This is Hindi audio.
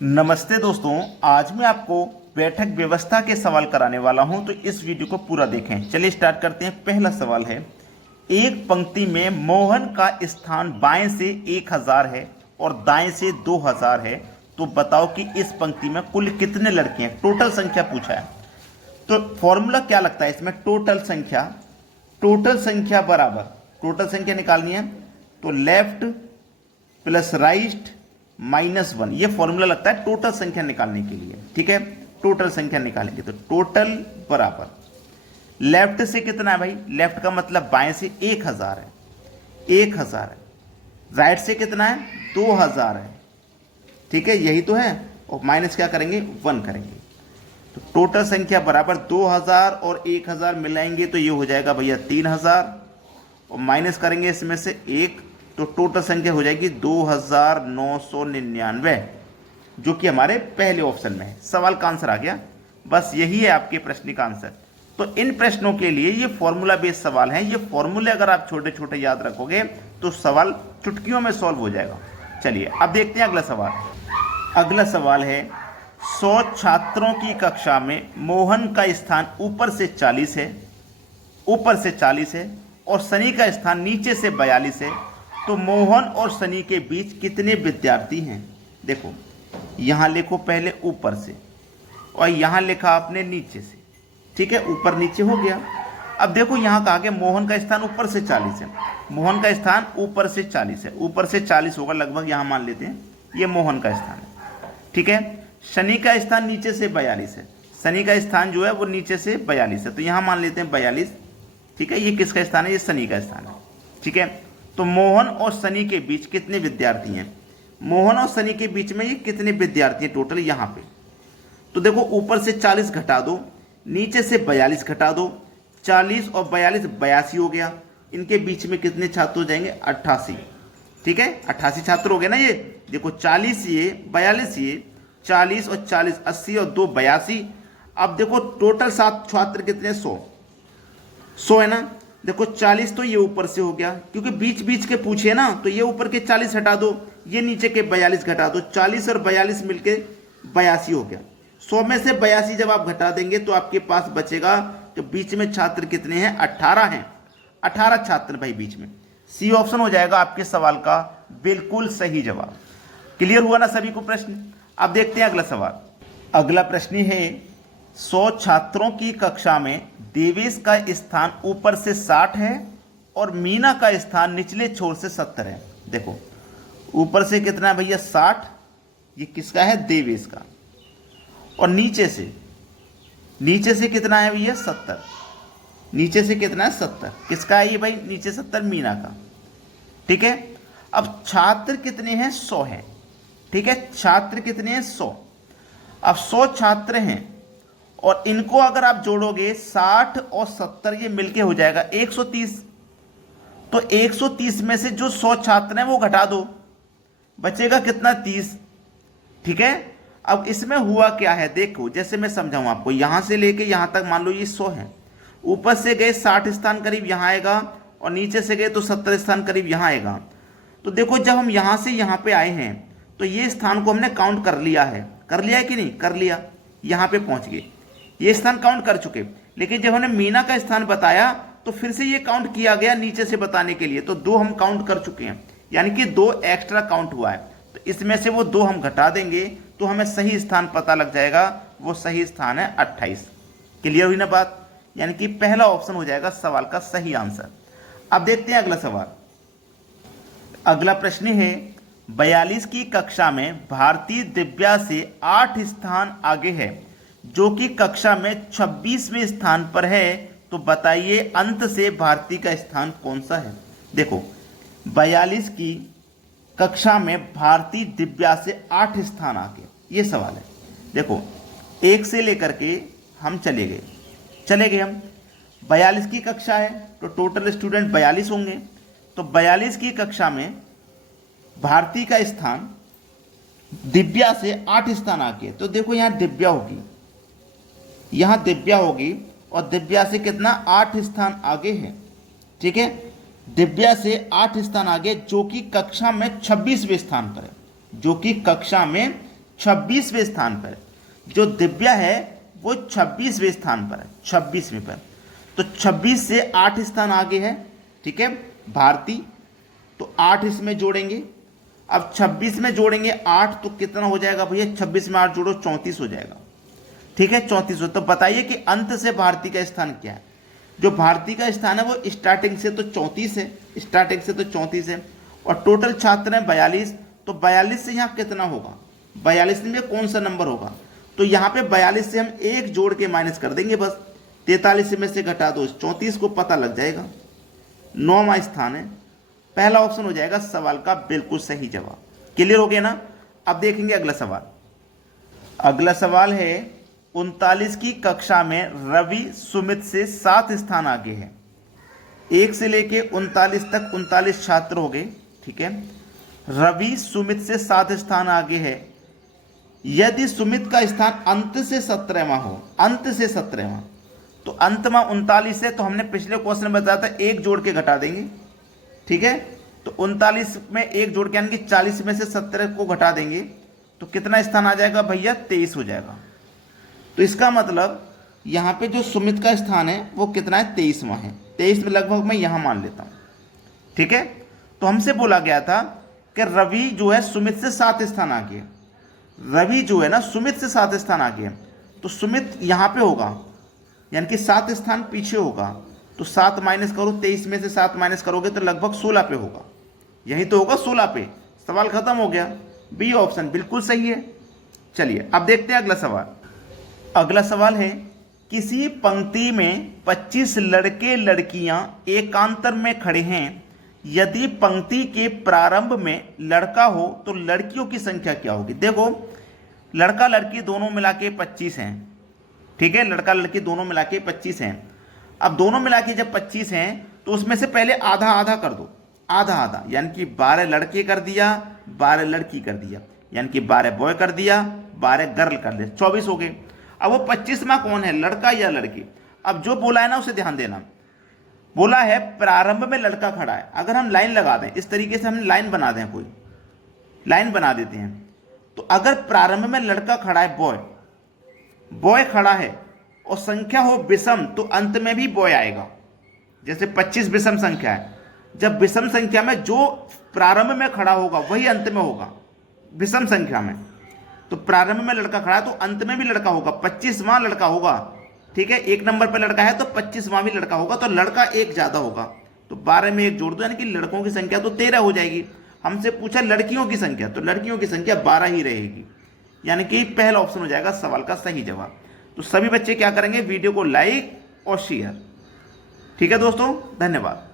नमस्ते दोस्तों, आज मैं आपको बैठक व्यवस्था के सवाल कराने वाला हूं, तो इस वीडियो को पूरा देखें। चलिए स्टार्ट करते हैं। पहला सवाल है, एक पंक्ति में मोहन का स्थान बाएं से 1000 है और दाएं से 2000 है, तो बताओ कि इस पंक्ति में कुल कितने लड़के हैं। टोटल संख्या पूछा है, तो फॉर्मूला क्या लगता है इसमें? टोटल संख्या बराबर, टोटल संख्या निकालनी है तो लेफ्ट प्लस राइट -1, ये फॉर्मूला लगता है टोटल संख्या निकालने के लिए। ठीक है, टोटल संख्या निकालेंगे तो टोटल बराबर लेफ्ट से कितना है भाई? लेफ्ट का मतलब बाएं से 1000 है, 1000 है। राइट से कितना है? 2000 है। ठीक है, यही तो है। और माइनस क्या करेंगे? 1 करेंगे। तो टोटल संख्या बराबर 2000 और 1000 मिलाएंगे तो ये हो जाएगा भैया 3000, और माइनस करेंगे इसमें से 1, तो टोटल संख्या हो जाएगी 2999, जो कि हमारे पहले ऑप्शन में है। सवाल का आंसर आ गया। बस यही है आपके प्रश्न का आंसर। तो इन प्रश्नों के लिए ये फॉर्मूला बेस्ड सवाल हैं। ये फॉर्मूले अगर आप छोटे छोटे याद रखोगे तो सवाल चुटकियों में सॉल्व हो जाएगा। चलिए अब देखते हैं अगला सवाल। अगला सवाल है, 100 छात्रों की कक्षा में मोहन का स्थान ऊपर से 40 है, ऊपर से 40 है, और सनी का स्थान नीचे से 42 है, तो मोहन और सनी के बीच कितने विद्यार्थी हैं? देखो, यहां लिखो पहले ऊपर से, और यहां लिखा आपने नीचे से। ठीक है, ऊपर नीचे हो गया। अब देखो यहां कहा कि मोहन का स्थान ऊपर से 40 है, मोहन का स्थान ऊपर से 40 है, ऊपर से 40 होगा लगभग, यहां मान लेते हैं ये मोहन का स्थान है। ठीक है, शनि का स्थान नीचे से 42 है, शनि का स्थान जो है वो नीचे से 42 है, तो यहां मान लेते हैं 42। ठीक है, ये किसका स्थान है? ये शनि का स्थान है। ठीक है, तो मोहन और सनी के बीच कितने विद्यार्थी हैं? मोहन और सनी के बीच में ये कितने विद्यार्थी हैं टोटल यहां पे? तो देखो, ऊपर से 40 घटा दो, नीचे से 42 घटा दो, 40 और 42 82 हो गया। इनके बीच में कितने छात्र हो जाएंगे? 88। ठीक है, 88 छात्र हो गए ना। ये देखो 40 ये 42 ये 40 और 40 80 और 2 82। अब देखो टोटल सात छात्र कितने? 100 है ना। देखो 40 तो ये ऊपर से हो गया, क्योंकि बीच बीच के पूछे ना, तो ये ऊपर के 40 हटा दो, ये नीचे के 42 घटा दो, 40 और 42 मिलके 82 हो गया। 100 में से 82 जब आप घटा देंगे तो आपके पास बचेगा कि बीच में छात्र कितने हैं? 18 हैं। 18 छात्र भाई बीच में। सी ऑप्शन हो जाएगा आपके सवाल का बिल्कुल सही जवाब। क्लियर हुआ ना सभी को प्रश्न? अब देखते हैं अगला सवाल। अगला प्रश्न है, 100 छात्रों की कक्षा में देवेश का स्थान ऊपर से 60 है और मीना का स्थान निचले छोर से 70 है। देखो ऊपर से कितना है भैया? 60, ये किसका है? देवेश का। और नीचे से कितना है भैया? 70। नीचे से कितना है? 70। किसका है ये भाई? नीचे 70 मीना का। ठीक है, अब छात्र कितने हैं? 100 हैं। ठीक है, छात्र कितने हैं? 100। अब 100 छात्र हैं और इनको अगर आप जोड़ोगे 60 और 70, ये मिलके हो जाएगा 130। तो 130 में से जो 100 छात्र हैं वो घटा दो, बचेगा कितना? 30। ठीक है, अब इसमें हुआ क्या है देखो, जैसे मैं समझाऊं आपको। यहां से लेके यहां तक मान लो ये 100 है, ऊपर से गए 60 स्थान करीब यहां आएगा, और नीचे से गए तो 70 स्थान करीब यहां आएगा। तो देखो जब हम यहां से यहां पे आए हैं तो ये स्थान को हमने काउंट कर लिया है कि नहीं? कर लिया। यहां पे पहुंच गए, ये स्थान काउंट कर चुके। लेकिन जब हमने मीना का स्थान बताया तो फिर से ये काउंट किया गया नीचे से बताने के लिए, तो 2 हम काउंट कर चुके हैं, यानी कि 2 एक्स्ट्रा काउंट हुआ है। तो इसमें से वो 2 हम घटा देंगे तो हमें सही स्थान पता लग जाएगा। वो सही स्थान है 28। क्लियर हुई ना बात? यानी कि पहला ऑप्शन हो जाएगा सवाल का सही आंसर। अब देखते हैं अगला सवाल। अगला प्रश्न है, 42 की कक्षा में भारती दिव्या से 8 स्थान आगे है, जो कि कक्षा में 26वें स्थान पर है, तो बताइए अंत से भारती का स्थान कौन सा है? देखो 42 की कक्षा में भारती दिव्या से 8 स्थान आगे, ये सवाल है। देखो 1 से लेकर के हम चले गए हम। 42 की कक्षा है तो टोटल स्टूडेंट 42 होंगे, तो 42 की कक्षा में भारती का स्थान दिव्या से 8 स्थान आगे, तो देखो यहां दिव्या होगी, और दिव्या से कितना? 8 स्थान आगे है। ठीक है, दिव्या से 8 स्थान आगे, जो कि कक्षा में 26वें स्थान पर है, जो कि कक्षा में 26वें स्थान पर। जो दिव्या है वो 26वें स्थान पर है, 26वें पर। तो 26 से 8 स्थान आगे है, ठीक है भारती, तो 8 इसमें जोड़ेंगे। अब 26 में जोड़ेंगे 8 तो कितना हो जाएगा भैया, 26 में 8 जोड़ो 34 हो जाएगा, ठीक है 34 हो। तो बताइए कि अंत से भारती का स्थान क्या है। जो भारती का स्थान है वो स्टार्टिंग से तो 34 है, स्टार्टिंग से तो 34 है, और टोटल छात्र हैं 42, तो 42 से यहाँ कितना होगा, 42 में कौन सा नंबर होगा, तो यहाँ पे 42 से हम एक जोड़ के माइनस कर देंगे बस, 43 में से घटा दो 34 को, पता लग जाएगा 9वां स्थान है। पहला ऑप्शन हो जाएगा सवाल का बिल्कुल सही जवाब। क्लियर हो गया ना। अब देखेंगे अगला सवाल। अगला सवाल है 39 की कक्षा में रवि सुमित से 7 स्थान आगे है। 1 से लेके 39 तक 39 छात्र हो गए, ठीक है। रवि सुमित से 7 स्थान आगे है। यदि सुमित का स्थान अंत से 17वां हो, अंत से 17वां, तो अंत में 39 है, तो हमने पिछले क्वेश्चन में बताया था एक जोड़ के घटा देंगे, ठीक है। तो 39 में एक जोड़ के यानी कि 40 में से 17 को घटा देंगे तो कितना स्थान आ जाएगा भैया, 23 हो जाएगा। तो इसका मतलब यहाँ पे जो सुमित का स्थान है वो कितना है, 23वां है। 23 में लगभग मैं यहाँ मान लेता हूँ, ठीक है। तो हमसे बोला गया था कि रवि जो है सुमित से 7 स्थान आगे है, रवि जो है ना सुमित से 7 स्थान आगे है, तो सुमित यहाँ पे होगा यानी कि 7 स्थान पीछे होगा। तो 7 माइनस करो, 23 में से 7 माइनस करोगे तो लगभग 16 पे होगा, यही तो होगा 16 पे। सवाल खत्म हो गया, बी ऑप्शन बिल्कुल सही है। चलिए अब देखते हैं अगला सवाल। अगला सवाल है किसी पंक्ति में 25 लड़के लड़कियां एकांतर में खड़े हैं। यदि पंक्ति के प्रारंभ में लड़का हो तो लड़कियों की संख्या क्या होगी। देखो लड़का लड़की दोनों मिला के 25 हैं, ठीक है, लड़का लड़की दोनों मिला के 25 हैं। अब दोनों मिला के जब 25 हैं तो उसमें से पहले आधा आधा कर दो, आधा आधा, यानी कि 12 लड़के कर दिया, 12 लड़की कर दिया, यानी कि 12 बॉय कर दिया, 12 गर्ल कर दिया, 24 हो गए। अब वो 25वां कौन है, लड़का या लड़की। अब जो बोला है ना उसे ध्यान देना, बोला है प्रारंभ में लड़का खड़ा है। अगर हम लाइन लगा दें, इस तरीके से हम लाइन बना दें, कोई लाइन बना देते हैं, तो अगर प्रारंभ में लड़का खड़ा है, बॉय खड़ा है और संख्या हो विषम, तो अंत में भी बॉय आएगा। जैसे 25 विषम संख्या है, जब विषम संख्या में जो प्रारंभ में खड़ा होगा वही अंत में होगा, विषम संख्या में। तो प्रारंभ में लड़का खड़ा है तो अंत में भी लड़का होगा, 25वां लड़का होगा, ठीक है। 1 नंबर पर लड़का है तो 25वां भी लड़का होगा, तो लड़का एक ज्यादा होगा। तो 12 में 1 जोड़ दो, यानी कि लड़कों की संख्या तो 13 हो जाएगी। हमसे पूछा लड़कियों की संख्या, तो लड़कियों की संख्या 12 ही रहेगी, यानी कि पहला ऑप्शन हो जाएगा सवाल का सही जवाब। तो सभी बच्चे क्या करेंगे, वीडियो को लाइक और शेयर, ठीक है दोस्तों, धन्यवाद।